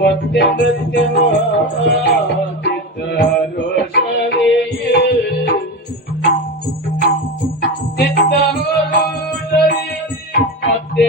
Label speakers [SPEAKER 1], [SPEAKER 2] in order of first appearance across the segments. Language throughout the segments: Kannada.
[SPEAKER 1] ಮತ್ತೆ ನೃತ್ಯವ ಚಿತ್ತಾರೋಷದೆಯೇ ಚಿತ್ತಾರೋಷದೆ ಮತ್ತೆ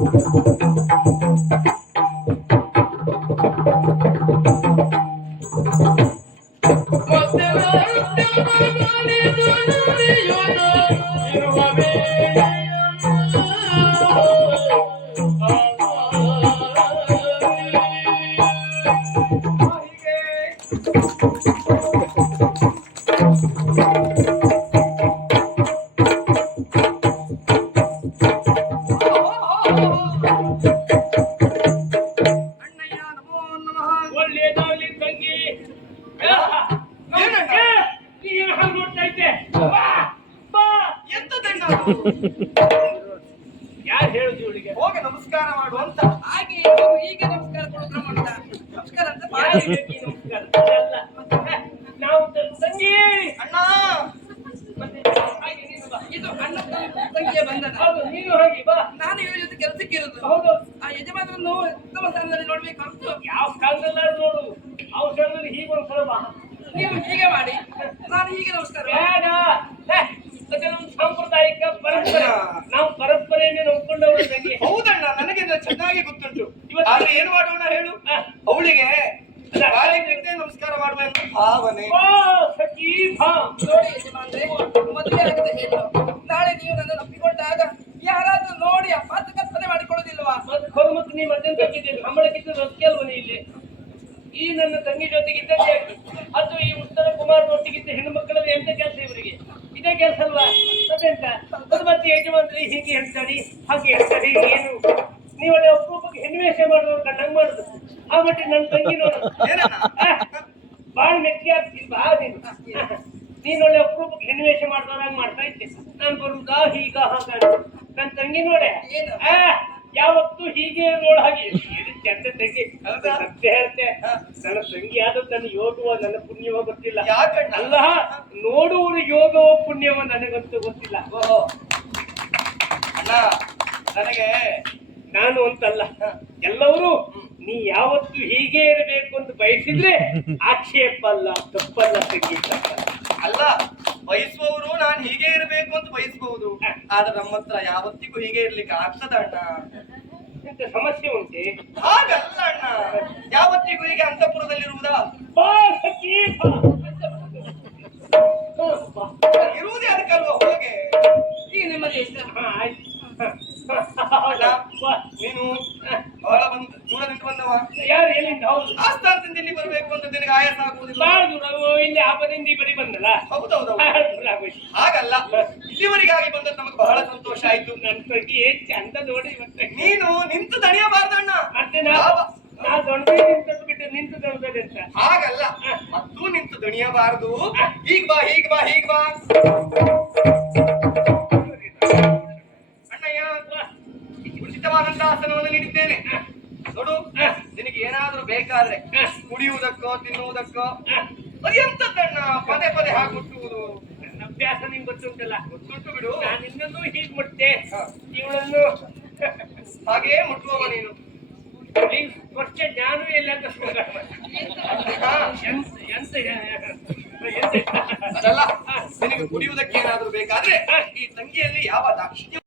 [SPEAKER 1] ಮತ್ತೆ ಇರುವ ಇದ್ದೆ ಬಾ ಬಾ
[SPEAKER 2] ಎಂತದಣ್ಣ
[SPEAKER 1] ಯಾರು ಹೇಳುದು ಇವಳಿಗೆ?
[SPEAKER 2] ಹೋಗಿ ನಮಸ್ಕಾರ ಮಾಡು ಅಂತ.
[SPEAKER 3] ಹಾಗೆ ಇವಾಗ ಹೀಗೆ ನಮಸ್ಕಾರ ಕೊಡೋದ್ರ ಮಾಡ್ತಾ ನಮಸ್ಕಾರ ಅಂತ
[SPEAKER 1] ಯಾರಿಗೆ ನಮಸ್ಕಾರ ಅಲ್ಲ. ನಾವು ತಂಗಿ
[SPEAKER 2] ಅಣ್ಣ.
[SPEAKER 1] ಮತ್ತೆ ಹಾಗೆ ನೀನು ಬಾ.
[SPEAKER 3] ಇದು ಅಣ್ಣ ತಂಗಿಯ ಬಂಧನ.
[SPEAKER 1] ಹೌದು ನೀನು ಹೋಗಿ ಬಾ.
[SPEAKER 3] ನಾನು ಇವ್ರ ಜೊತೆ ಕೆಲಸಕ್ಕೆ ಇರೋದು.
[SPEAKER 1] ಹೌದು.
[SPEAKER 3] ಆ ಯಜಮಾನರನ್ನು ಉತ್ತಮ ಸ್ಥಾನದಲ್ಲಿ ನೋಡ್ಬೇಕು ಅಂತ.
[SPEAKER 1] ಯಾವ ಸ್ಥಳದಲ್ಲಾದ್ರೂ ನೋಡು. ಅವ್ರ ಸ್ಥಳದಲ್ಲಿ ಹೀಗೆ ಒಂದು ಸಲ ಬಾ.
[SPEAKER 3] ನೀವು ಹೀಗೆ ಮಾಡಿ. ಹೀಗೆ ನಮಸ್ಕಾರ.
[SPEAKER 1] ಬೇಡ. ಅದು ನಮ್ಮ ಸಾಂಪ್ರದಾಯಿಕ ಪರಂಪರೆ. ನಾವು ಪರಂಪರೆಯನ್ನೇ ನಂಬ್ಕೊಂಡವರು
[SPEAKER 2] ಹೌದಣ್ಣ ನನಗೆ ಇದು ಚೆನ್ನಾಗಿ ಗೊತ್ತುಂಟು.
[SPEAKER 1] ಇವತ್ತು-
[SPEAKER 2] ಏನು ಮಾಡೋಣ ಹೇಳು. ಅವಳಿಗೆ ಕಾಲಿಗೆ ನಮಸ್ಕಾರ ಮಾಡುವ ಅಂತ ಭಾವನೆ.
[SPEAKER 3] ನೋಡಿ ಯಜಮಾನ್ರೆ ಮದುವೆ ಆಗದೆ ಹೇಳು. ನಾಳೆ ನೀವು ನನ್ನ ಒಪ್ಪಿಕೊಂಡಾಗ ಯಾರಾದ್ರೂ ನೋಡಿ ಅಪಾತ ಕಲ್ಪನೆ ಮಾಡಿಕೊಳ್ಳೋದಿಲ್ವಾ?
[SPEAKER 1] ಕೊರು ಮತ್ತು ನೀ ಮತ್ತೆಂತ ತಪ್ಪಿದ್ದೇನೆ ಸಂಬಳಕ್ಕಿಂತ ರೊಕ್ಕ ನೀ ಇಲ್ಲಿ? ಈ ನನ್ನ ತಂಗಿ ಜೊತೆಗಿದ್ದದ್ದೇ ಆಗಿ ಅದು ಈ ಉತ್ತರ ಕುಮಾರ್ ಒಟ್ಟಿಗಿದ್ದ ಹೆಣ್ಣು ಎಂತ ಕೆಲಸ ಇವರಿಗೆ. ಇದೇ ಕೆಲಸ ಅಲ್ವಾ? ಮತ್ತೆಂತ ಅದು ಮತ್ತೆ ಯಜಮಾನ್ರಿ ಹೀಗೆ ಹೇಳ್ತಾರೆ ಹಾಗೆ ಹೇಳ್ತಾರೆ ಏನು? ನೀವಳೆ ಒಬ್ಬೊಬ್ಬಕ್ಕೆ ಹೆನ್ವೇಷ ಮಾಡೋರು ಕಂಡಂಗ್ ಮಾಡುದು. ಆ ಮಟ್ಟಿಗೆ ನನ್ನ ತಂಗಿ ನೋಡು? ಬಾಳ ಮೆಚ್ಚಿ ಆಗ್ತೀನಿ ಬಾ ನೀನು. ನೀನ್ ಒಳ್ಳೆ ಅಪರೂಪಕ್ಕೆ ಹೆಣ್ಣಿವೇಷ ಮಾಡ್ದವ್ರಾಗ ಮಾಡ್ತಾ ಇದ್ದೆ. ನಾನು ಬರುದಾ ಹೀಗ ಹಾಗ ನನ್ನ ತಂಗಿ ನೋಡೆ.
[SPEAKER 3] ಏನು?
[SPEAKER 1] ಆ, ಯಾವತ್ತೂ ಹೀಗೆ ನೋಡ ಹಾಗೆ. ಏನು ಚಂದ ತಂಗಿ.
[SPEAKER 2] ಹೌದಾ?
[SPEAKER 1] ಸತ್ಯ ಹೇಳ್ತೆ. ನನ್ನ ತಂಗಿ ತನ್ನ ನನ್ನ ಯೋಗವ ನನ್ನ ಪುಣ್ಯವೋ ಗೊತ್ತಿಲ್ಲ.
[SPEAKER 2] ಯಾಕಣ್ಣ?
[SPEAKER 1] ಅಲ್ಲ ನೋಡುವರು ಯೋಗವೋ ಪುಣ್ಯವೋ ನನಗಂತೂ ಗೊತ್ತಿಲ್ಲ.
[SPEAKER 2] ಓಹೋ. ಅಣ್ಣ ನನಗೆ
[SPEAKER 1] ನಾನು ಅಂತಲ್ಲ. ಎಲ್ಲವರು ನೀ ಯಾವತ್ತು ಹೀಗೆ ಇರಬೇಕು ಅಂತ ಬಯಸಿದ್ರೆ ಆಕ್ಷೇಪ ಅಲ್ಲ ತಪ್ಪಲ್ಲ ತಂಗಿ ತಪ್ಪಲ್ಲ.
[SPEAKER 2] ಅಲ್ಲ ಬಯಸುವವರು ನಾನು ಹೀಗೆ ಇರಬೇಕು ಅಂತ ಬಯಸಬಹುದು ಆದ್ರೆ ನಮ್ಮ ಹತ್ರ ಯಾವತ್ತಿಗೂ ಹೀಗೆ ಇರ್ಲಿಕ್ಕೆ ಆಗ್ತದ ಅಣ್ಣ?
[SPEAKER 1] ಸಮಸ್ಯೆ ಉಂಟೆ?
[SPEAKER 2] ಹಾಗಲ್ಲ ಅಣ್ಣ. ಯಾವತ್ತಿಗೂ ಹೀಗೆ ಅಂತಃಪುರದಲ್ಲಿರುವುದಾ? ಬಂದವ
[SPEAKER 1] ಯಾರು ಎಲ್ಲಿಂದ ಹೌದು.
[SPEAKER 2] ಆಸ್ಥಾನದಿಂದ ಇಲ್ಲಿ ಬರಬೇಕು ಅಂತ ನಿನಗೆ ಆಯಾಸ ಆಗುವುದಿಲ್ಲ?
[SPEAKER 1] ಬಾಳ ದೂರ ಅವು ಇಲ್ಲಿ ಆ ಬದಿಯಿಂದ ಈ ಬದಿ ಬಂದಲ್ಲ?
[SPEAKER 2] ಹೌದೌದು
[SPEAKER 1] ಬಹಳ ದೂರ ಆಗೋಯ್ತು.
[SPEAKER 2] ಹಾಗಲ್ಲ. ಇಲ್ಲಿವರೆಗಾಗಿ ಬಂದದ್ದು ನಮಗೆ ಬಹಳ ಸಂತೋಷ ಆಯ್ತು.
[SPEAKER 1] ನನ್ ತಂಗಿ ಏನ್ ಚಂದ ನೋಡಿ ಇವತ್ತೆ.
[SPEAKER 2] ನೀನು ನಿಂತು ದಣಿಯಬಾರ್ದಣ್ಣ
[SPEAKER 1] ಮತ್ತೆ ನಾ
[SPEAKER 2] ಯಾವ-
[SPEAKER 1] ನಾ ದೊಡ್ಡ ನಿಂತದ್ದು ಬಿಟ್ಟು ನಿಂತು ದೊಡ್ಡದೆ ಅಂತ.
[SPEAKER 2] ಹಾಗಲ್ಲ. ಮತ್ತೂ ನಿಂತು ದಣಿಯಬಾರದು. ಈಗ ಬಾ ಹೀಗ್ ಬಾ ಹೀಗ್ ಬಾ. ಬೇಕಾದ್ರೆ ಕುಡಿಯುವುದಕ್ಕೋ ತಿನ್ನುವುದಕ್ಕೋ ಅತ್ಯಂತ ತನ್ನ ಪದೇ ಪದೇ ಹಾಕುಟ್ಟುವುದು
[SPEAKER 1] ನನ್ನ ಅಭ್ಯಾಸ ನಿಮ್ಗೆ ಗೊತ್ತುಂಟಲ್ಲ?
[SPEAKER 2] ಗೊತ್ತುಂಟು ಬಿಡು.
[SPEAKER 1] ನಾನು ಇನ್ನೊಂದು ಹೀಗೆ ಮುಟ್ಟೆ ಇವಳನ್ನು
[SPEAKER 2] ಹಾಗೆಯೇ ಮುಟ್ಟುವವ ನೀನು.
[SPEAKER 1] ಕೊಚ್ಚೆ ಜ್ಞಾನ ಇಲ್ಲ ಅಂತ
[SPEAKER 2] ಎಂತ? ಅದಲ್ಲ ನಿನಗೆ ಕುಡಿಯುವುದಕ್ಕೆ ಏನಾದ್ರೂ ಬೇಕಾದ್ರೆ ಈ ತಂಗಿಯಲ್ಲಿ ಯಾವ ದಾಕ್ಷಿಣ್ಯ